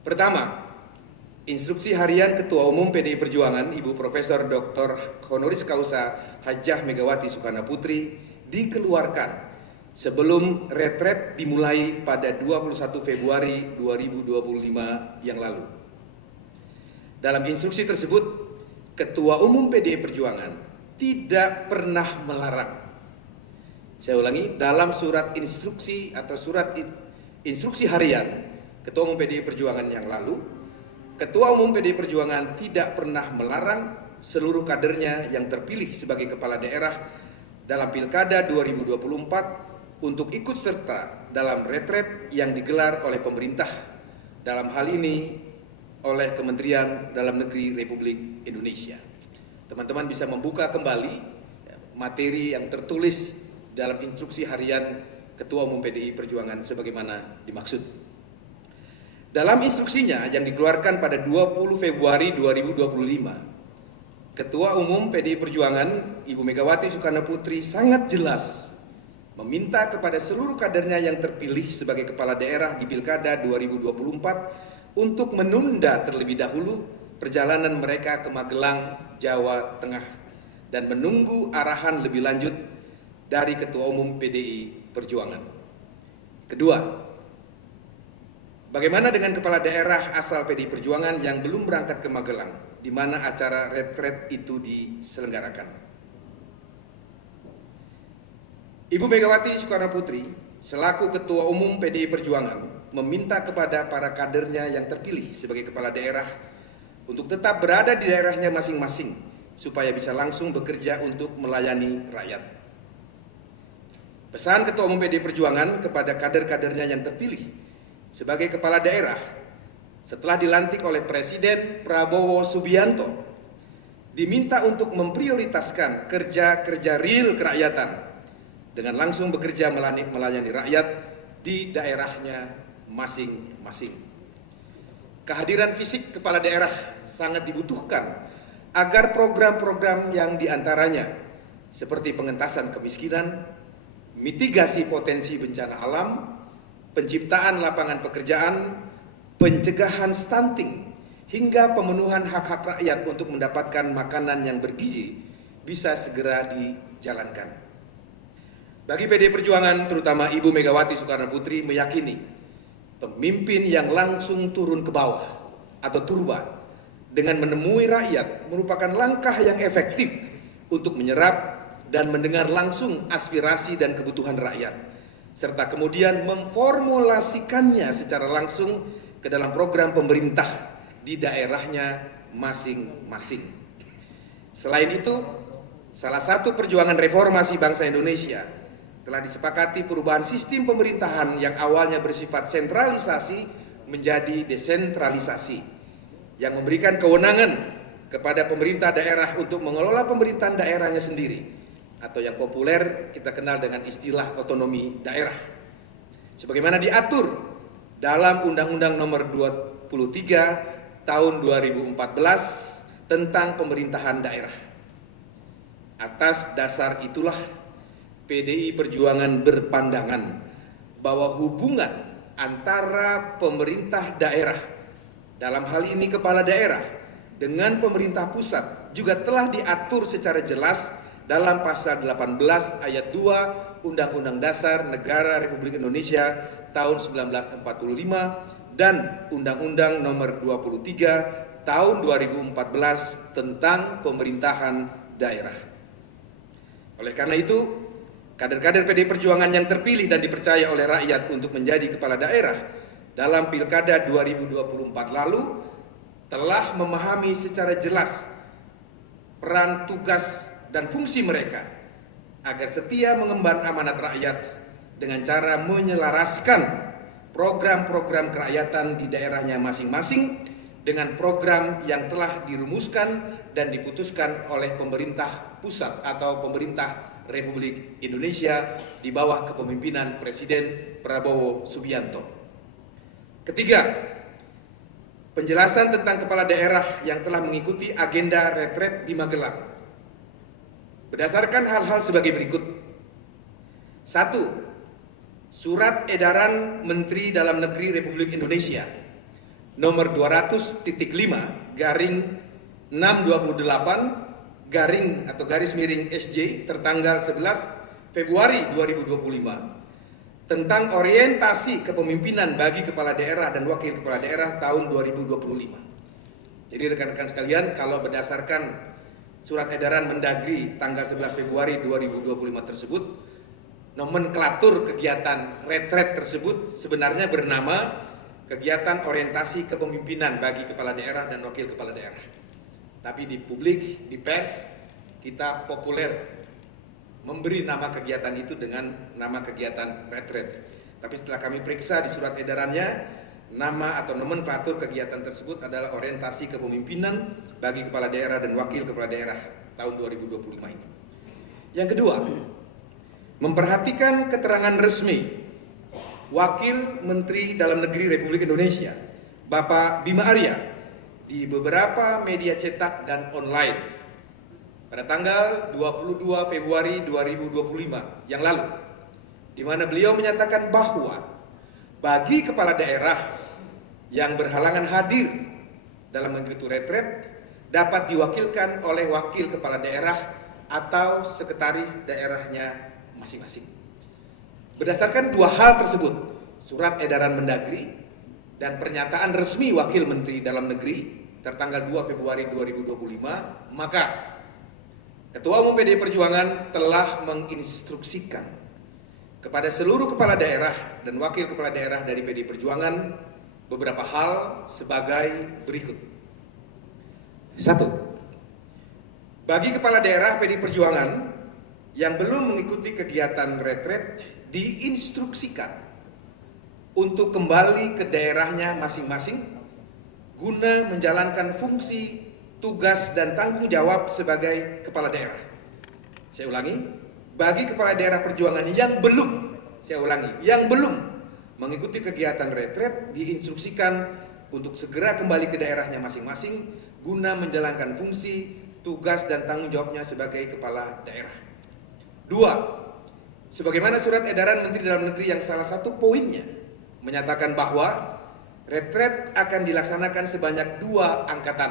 Pertama, instruksi harian Ketua Umum PDI Perjuangan Ibu Profesor Dr. Honoris Causa Hajah Megawati Soekarnoputri dikeluarkan sebelum retret dimulai pada 21 Februari 2025 yang lalu. Dalam instruksi tersebut, Ketua Umum PDI Perjuangan tidak pernah melarang. Saya ulangi, dalam surat instruksi atau surat instruksi harian Ketua Umum PDI Perjuangan yang lalu, Ketua Umum PDI Perjuangan tidak pernah melarang seluruh kadernya yang terpilih sebagai kepala daerah dalam Pilkada 2024 untuk ikut serta dalam retret yang digelar oleh pemerintah, dalam hal ini oleh Kementerian Dalam Negeri Republik Indonesia. Teman-teman bisa membuka kembali materi yang tertulis dalam instruksi harian Ketua Umum PDI Perjuangan sebagaimana dimaksud. Dalam instruksinya yang dikeluarkan pada 20 Februari 2025, Ketua Umum PDI Perjuangan Ibu Megawati Soekarnoputri sangat jelas meminta kepada seluruh kadernya yang terpilih sebagai kepala daerah di Pilkada 2024 untuk menunda terlebih dahulu perjalanan mereka ke Magelang, Jawa Tengah dan menunggu arahan lebih lanjut dari Ketua Umum PDI Perjuangan. Kedua, bagaimana dengan kepala daerah asal PDI Perjuangan yang belum berangkat ke Magelang, di mana acara retret itu diselenggarakan? Ibu Megawati Soekarnoputri selaku Ketua Umum PDI Perjuangan meminta kepada para kadernya yang terpilih sebagai kepala daerah untuk tetap berada di daerahnya masing-masing supaya bisa langsung bekerja untuk melayani rakyat. Pesan Ketua Umum PDI Perjuangan kepada kader-kadernya yang terpilih sebagai kepala daerah setelah dilantik oleh Presiden Prabowo Subianto diminta untuk memprioritaskan kerja-kerja real kerakyatan dengan langsung bekerja melayani rakyat di daerahnya masing-masing. Kehadiran fisik kepala daerah sangat dibutuhkan agar program-program yang diantaranya seperti pengentasan kemiskinan, mitigasi potensi bencana alam, penciptaan lapangan pekerjaan, pencegahan stunting, hingga pemenuhan hak-hak rakyat untuk mendapatkan makanan yang bergizi bisa segera dijalankan. Bagi PDI Perjuangan, terutama Ibu Megawati Soekarnoputri meyakini pemimpin yang langsung turun ke bawah atau turba dengan menemui rakyat merupakan langkah yang efektif untuk menyerap dan mendengar langsung aspirasi dan kebutuhan rakyat, serta kemudian memformulasikannya secara langsung ke dalam program pemerintah di daerahnya masing-masing. Selain itu, salah satu perjuangan reformasi bangsa Indonesia telah disepakati perubahan sistem pemerintahan yang awalnya bersifat sentralisasi menjadi desentralisasi, yang memberikan kewenangan kepada pemerintah daerah untuk mengelola pemerintahan daerahnya sendiri, atau yang populer kita kenal dengan istilah otonomi daerah, sebagaimana diatur dalam Undang-Undang Nomor 23 Tahun 2014 tentang pemerintahan daerah. Atas dasar itulah PDI Perjuangan berpandangan bahwa hubungan antara pemerintah daerah, dalam hal ini kepala daerah, dengan pemerintah pusat juga telah diatur secara jelas dalam pasal 18 ayat 2 Undang-Undang Dasar Negara Republik Indonesia tahun 1945 dan Undang-Undang Nomor 23 tahun 2014 tentang pemerintahan daerah. Oleh karena itu, kader-kader PDI Perjuangan yang terpilih dan dipercaya oleh rakyat untuk menjadi kepala daerah dalam Pilkada 2024 lalu telah memahami secara jelas peran, tugas, dan fungsi mereka agar setia mengemban amanat rakyat dengan cara menyelaraskan program-program kerakyatan di daerahnya masing-masing dengan program yang telah dirumuskan dan diputuskan oleh pemerintah pusat atau pemerintah Republik Indonesia di bawah kepemimpinan Presiden Prabowo Subianto. Ketiga, penjelasan tentang kepala daerah yang telah mengikuti agenda retret di Magelang berdasarkan hal-hal sebagai berikut. 1. Surat edaran Menteri Dalam Negeri Republik Indonesia nomor 200.5 garing 628 garing atau garis miring SJ tertanggal 11 Februari 2025 tentang orientasi kepemimpinan bagi kepala daerah dan wakil kepala daerah tahun 2025. Jadi rekan-rekan sekalian, kalau berdasarkan surat edaran Mendagri tanggal 11 Februari 2025 tersebut, nomenklatur kegiatan retret tersebut sebenarnya bernama kegiatan orientasi kepemimpinan bagi kepala daerah dan wakil kepala daerah. Tapi di publik, di pers, kita populer memberi nama kegiatan itu dengan nama kegiatan retret. Tapi setelah kami periksa di surat edarannya, nama atau nomenklatur kegiatan tersebut adalah orientasi kepemimpinan bagi kepala daerah dan wakil kepala daerah tahun 2025 ini. Yang kedua, memperhatikan keterangan resmi Wakil Menteri Dalam Negeri Republik Indonesia, Bapak Bima Arya, di beberapa media cetak dan online pada tanggal 22 Februari 2025 yang lalu, di mana beliau menyatakan bahwa bagi kepala daerah yang berhalangan hadir dalam mengikuti retret dapat diwakilkan oleh wakil kepala daerah atau sekretaris daerahnya masing-masing. Berdasarkan dua hal tersebut, surat edaran Mendagri dan pernyataan resmi Wakil Menteri Dalam Negeri tertanggal 2 Februari 2025, maka Ketua Umum PDI Perjuangan telah menginstruksikan kepada seluruh kepala daerah dan wakil kepala daerah dari PDI Perjuangan beberapa hal sebagai berikut. 1. Bagi kepala daerah PDI Perjuangan yang belum mengikuti kegiatan retret diinstruksikan untuk kembali ke daerahnya masing-masing guna menjalankan fungsi, tugas, dan tanggung jawab sebagai kepala daerah. Saya ulangi, bagi kepala daerah perjuangan yang belum, yang belum mengikuti kegiatan retret diinstruksikan untuk segera kembali ke daerahnya masing-masing guna menjalankan fungsi, tugas, dan tanggung jawabnya sebagai kepala daerah. 2. Sebagaimana surat edaran Menteri Dalam Negeri yang salah satu poinnya menyatakan bahwa retret akan dilaksanakan sebanyak 2 angkatan,